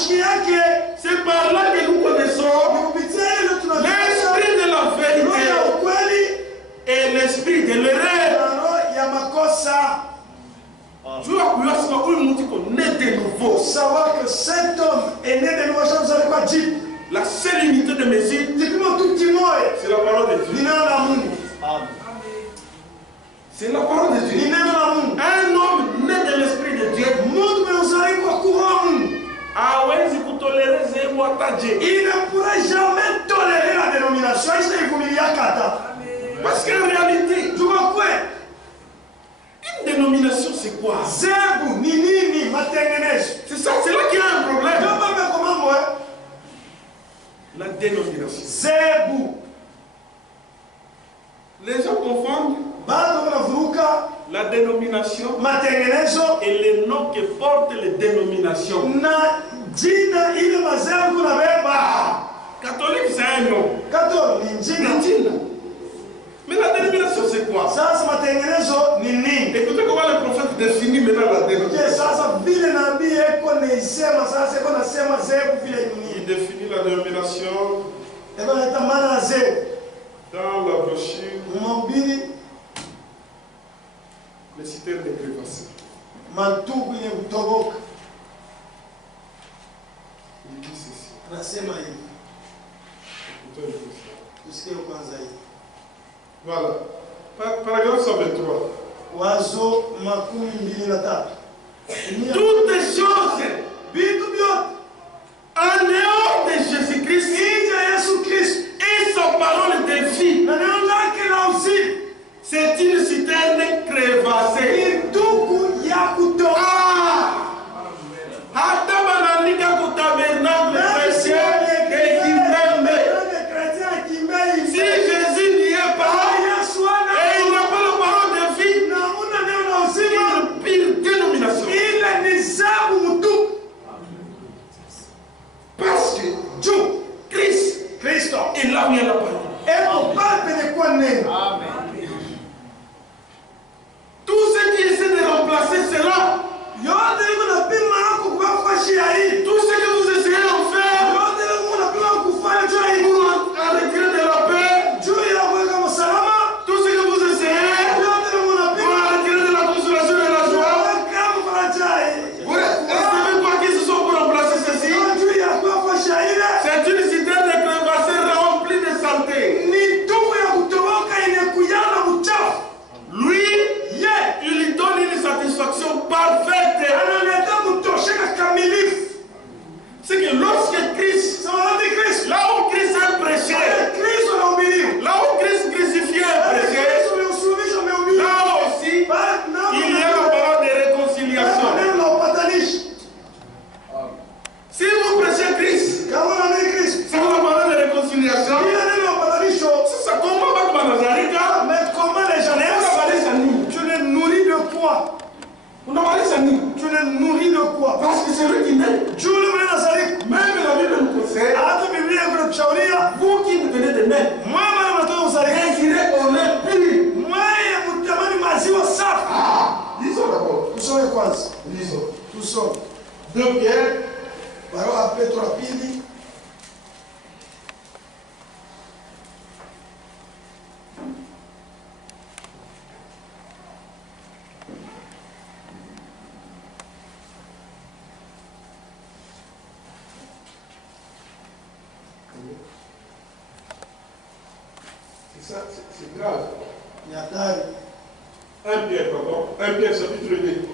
C'est par là que nous connaissons l'esprit de la vérité et l'esprit de l'erreur. Tu dois naître de nouveau. Savoir que cet homme est né de nouveau, vous savez quoi dire? La seule unité de mesure, c'est la parole de Dieu. C'est la parole de Dieu. Un homme né de l'esprit de Dieu. Il ne pourrait jamais tolérer la dénomination. Parce qu'en réalité, une dénomination c'est quoi? C'est ça, c'est là qu'il y a un problème. La dénomination. Les gens confondent la dénomination et les noms que portent les dénominations. Catholique, c'est un nom. Mais la dénomination, c'est quoi? Écoutez comment le prophète définit maintenant la dénomination. Il définit la dénomination dans la brochure les citernes de crévassés. Il dit ceci. Voilà. Paragraphe 123. Toutes les choses en dehors de Jésus-Christ et sa parole de vie, c'est une citerne crévassée. Si Jésus n'y est pas, et il n'a pas la parole de vie, une pire dénomination. Parce que Christ est là où il y a la parole. Tout ce qui essaie de remplacer cela, tout ce que vous essayez de faire pour arrêter de la paix, tout ce que vous essayez pour arrêter de la consolation et de la joie, vous savez quoi qu'ils se sont pour remplacer ceci? C'est une citerne de crévassés remplie de saleté. Lui, il lui donne une satisfaction parfaite. C'est que lorsque Christ, là où Christ est prêché, là où Christ crucifié est prêché, là aussi, il y a la parole de réconciliation. Si vous prêchez Christ, c'est la parole de réconciliation. Ça combat pas comme Nazareth. Mais comment les gens tu les nourris de quoi? Tu les nourris de quoi? Parce que c'est lui qui naît. Même la Bible nous conseille. Vous qui vous tenez de naître, désirez qu'on est pur. Lisons d'abord. Lisons. 2 Pierre. c'est grave. Ni hatari. 1 Pierre, pardon. 1 Pierre, chapitre 2.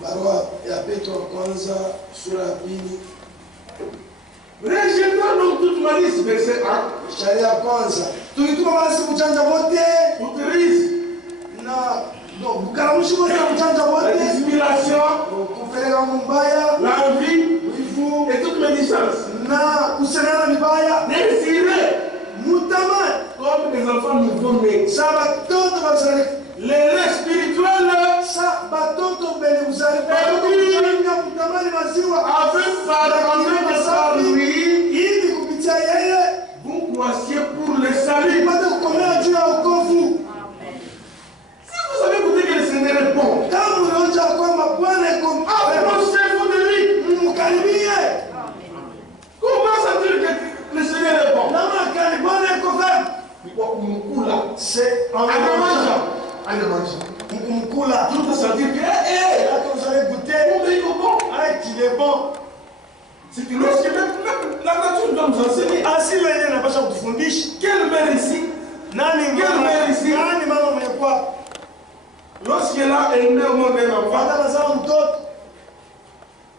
Barua ya Petro kwanza sura ya pili. Rejetant donc toute malice, verset 1. Sharia ya kwanza. Tukituma basi kuchanja wote. Toute risque. Na bukaramushi wote na kuchanja La wote. dissimulation. Kupeleka mbaya. L'envie. Wivu. Et toute médisance. Na kusenana vibaya. Désirez. Mutamani. Comme des enfants nouveau-nés. Sa batoto bazali. Les spirituels. Sa batoto bene uzali. Batoto kuchanga mutamani maziwa. Avec par lui. Ili kupitia yeye. Vous croissiez pour le salut. Ipate kukomea juu ya wokovu. Si vous avez écouté que le Seigneur est bon, Kama unaona kwamba Bwana yuko approchez-vous de lui. mkaribie. Comment sentir que le Seigneur est bon? Namna gani Bwana yuko vema? Kwa kumkula. C'est en Anamanja. Anamanja. kumkula. Tout pour sentir que Là que vous allez goûter, il est bon. ah, qu'il est bon. C'est que lorsque même la nature doit nous enseigner. Asili yenyewe inapaswa kutufundisha. Quelle mère ici? Nani mama mwenye kwa Lorsqu'elle a élevé au monde un enfant, Bwana anazaa mtoto,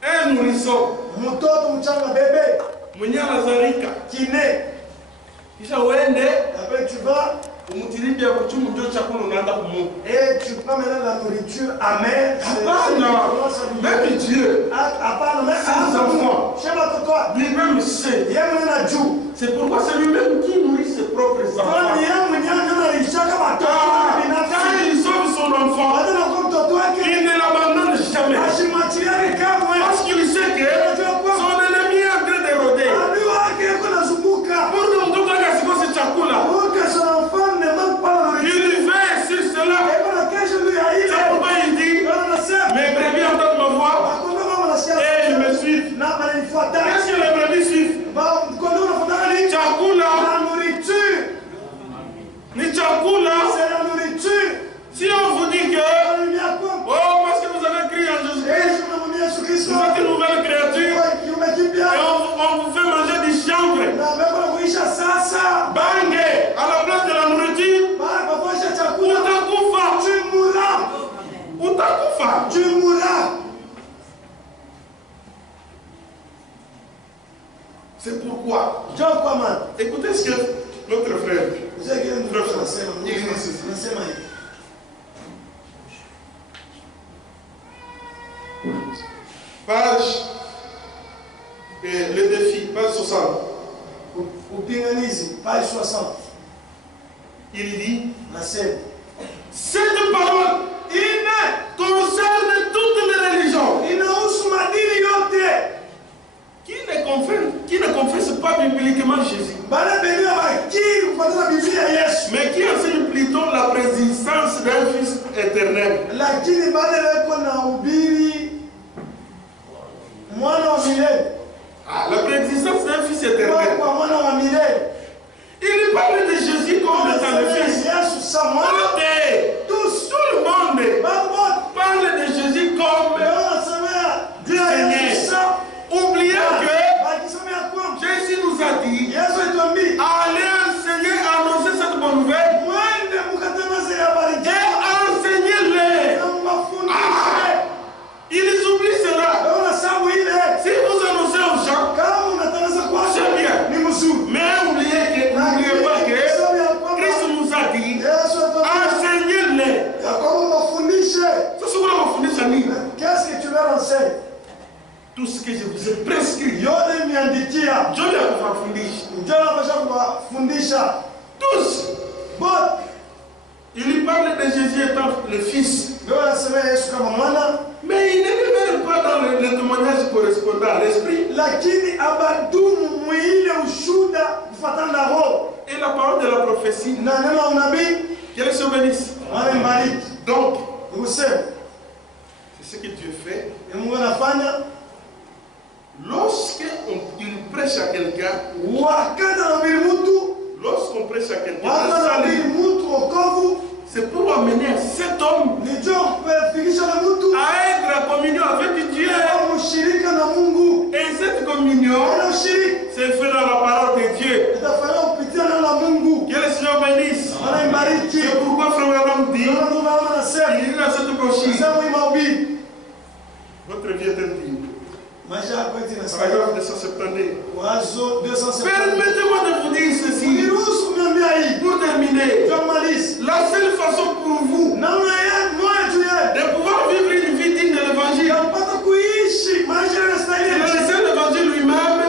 un nourrisson, mtoto mchanga bebe, mwenye anazalika, kine. kisha uende Après tu vas umtiribia kuchumu ndio chakula unaenda kumupa. et tu prends maintenant la nourriture amère. Même Dieu, Hapana, mais ses enfants, chez toi. lui-même sait. Yeye mwenyewe anajua. C'est pourquoi c'est lui-même qui nourrit ses propres enfants. Kwani yeye mwenyewe analishaka watoto wake binafsi. Quand il sauve son enfant, Hata na kwa mtoto wake il ne l'abandonne jamais. ashimwachilie kamwe. Parce qu'il sait que son ennemi est en train d'éroder. Adui wake yuko nazunguka. Pour que mtoto wake asikose chakula, Pour que son enfant ne manque pas la nourriture. il veille sur cela. Eko na kesho ndio ya ile. C'est pourquoi il dit, Bwana anasema, mes brebis entendent ma voix "Kondoo kama unasikia et ils me suivent." na wananifuata." Qu'est-ce que les brebis suivent? Kondoo unafuata nini? Chakula. La nourriture. Ni chakula. C'est la nourriture. Si on vous dit que, oh, parce que vous avez crié en Jésus-Christ, vous êtes une nouvelle créature, et on vous fait manger du chanvre, bangé, à la place de la nourriture, utakufa. C'est pourquoi, écoutez ce que notre frère, page, le défi, page 60. Upinganizi, page 60. Il dit, cette parole concerne toutes les religions. Qui ne confesse pas bibliquement Jésus, mais qui enseigne plutôt la présence d'un Fils éternel. La présence d'un Fils éternel. Il parle de Jésus comme étant le Fils. Tout le monde parle de Jésus comme du Seigneur. Oubliez que Jésus nous a dit, allez enseigner, annoncer cette bonne nouvelle et enseignez-les. Ils oublient cela. Si vous annoncez aux gens, c'est bien. Mais n'oubliez pas que Christ nous a dit, enseignez-les. C'est ce qu'on m'a fourni. Qu'est-ce que tu leur enseignes? Tout ce que je vous ai prescrit. Yote nimeandikia. Dieu l'a kuwafundisha. Ndio anapaswa kuwafundisha. Tous. But il parle de Jésus étant le Fils. ndio anasema Yesu kama mwana. Mais il ne même pas dans le témoignage correspondant à l'esprit. Lakini abadumu mwile ushuda kufuatana na roho. Et la parole de la prophétie. Na neno la unabii. Qu'elle se bénisse. Amen bariki. Donc, useme. C'est ce que Dieu fait. Et Mungu anafanya. Lorsqu'il prêche à quelqu'un, lorsqu'on prêche à quelqu'un, c'est pour amener cet homme à être en communion avec Dieu. Et cette communion, c'est fait dans la parole de Dieu. Que le Seigneur bénisse. Votre vie est-elle digne? Maisha yako eti na sawa. Paragraphe 270. Wazo 270. Permettez-moi de vous dire ceci. Niruhusu kuniambia hii. Pour terminer, Tumalize. la seule façon pour vous Namna ya moja tu ya de pouvoir vivre une vie digne de l'évangile, yapata kuishi maisha c'est yanastahili. de laisser l'évangile lui-même,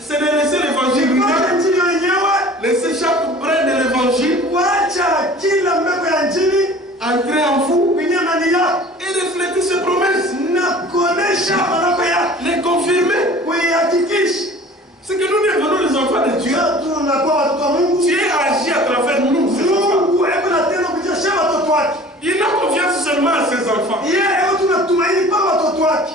c'est de laisser l'évangile lui-même, Injili wenyewe laisser chaque brin de l'évangile kuacha kila mbegu ya injili entrer en vous kuingia ndani yako et refléter ses promesses, na kuonesha maneno yake, les confirmer. kuihakikisha. C'est que nous devenons les enfants de Dieu. Tunakuwa watoto wa Mungu. Dieu agit à travers nous. Mungu hebu na tena kujesha watoto wake. Il n'a confiance seulement à ses enfants. Yeye hebu tunatumaini kwa watoto wake.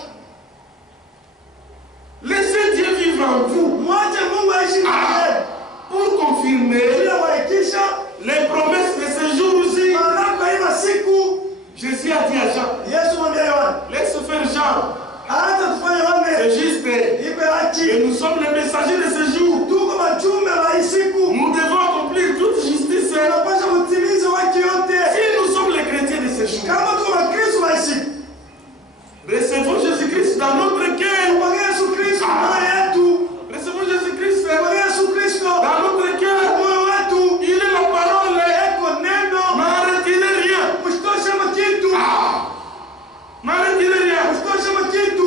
Laissez Dieu vivre en vous. Mwache Mungu aishi ndani yenu. Pour confirmer Bila kuhakikisha les promesses de ce jour-ci. maneno ya masiku. Jésus a dit à Jean, Yesu mwambia Yohana, laisse faire Jean. hata tufanye wame C'est juste ipe haki. que nous sommes les messagers de ce jour. Tuko majumbe wa hii siku. Nous devons accomplir toute justice. Tunapaswa kutimiza haki yote. Si nous sommes les chrétiens de ce jour, Kama tuko Wakristo wa hii siku, recevons Jésus-Christ dans notre cœur. kwa Yesu Kristo ndani yetu. Recevons Jésus-Christ Kwa Yesu Kristo dans notre cœur. moyo wetu. Il est la parole. Eko neno. N'en retirez rien. Msitoshe makitu. N'en retirez rien. Msitoshe makitu.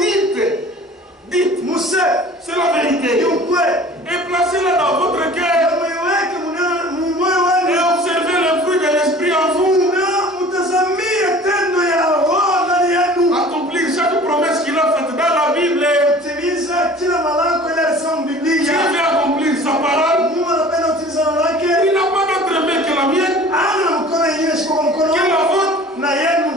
Dites. Muse. C'est la vérité. Ni ukweli. Et placez-la dans votre cœur. Moyo wake moyo wenu. Et observez le fruit de l'esprit en vous. Na mtazamie tendo ya Roho ndani yenu. Accomplir chaque promesse qu'il a faite dans la Bible. Timiza kila malango ile alisema Dieu Biblia. veut accomplir sa parole. Mungu anapenda utimiza neno lake. Il n'a pas d'autre main que la mienne, Ana mkono ingine shika kwa mkono que la vôtre. na yenu.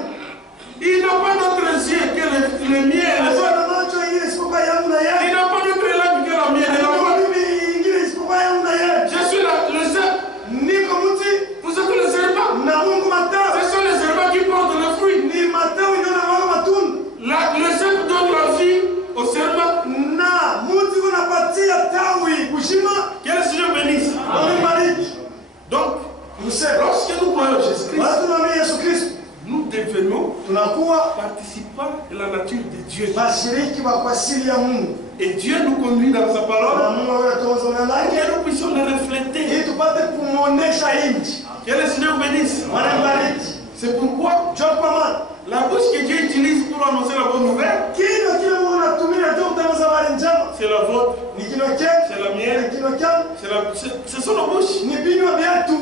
Il n'a pas d'autre yeux que le mien. Alikuwa na macho ingine isipokuwa yangu na Il yenu. n'a pas d'autre langue que la mienne et la Alikuwa vôtre. mimi ingine isipokuwa yangu na yenu. Je suis le cep. Niko mti Vous êtes le serpent. na Mungu Ce matawi. sont les serpents qui portent le fruit. Ni matawi ndio na matunda. Le cep donne la vie au serpent. Na mti unapatia tawi kushima. Que le Seigneur bénisse. Unibariki. Donc, Msema lorsque nous croyons en Jésus-Christ, watu tunaamini Yesu Kristo. nous devenons Tunakuwa participants de la nature de Dieu. washiriki wa asili ya Mungu. Et Dieu nous conduit dans sa Na parole Mungu anatuongoza neno pour lake que nous puissions le refléter. ili tupate kumuonesha nchi. Que le Seigneur bénisse. Wanabariki. C'est pourquoi Njoo kwa maana la bouche que Dieu utilise pour annoncer la bonne nouvelle, kinywa kile Mungu anatumia ndio kutangaza habari njema. c'est la vôtre, Ni kinywa chetu, c'est la ni mienne, kinywa changu, ce sont nos bouches. ni vinywa vyetu.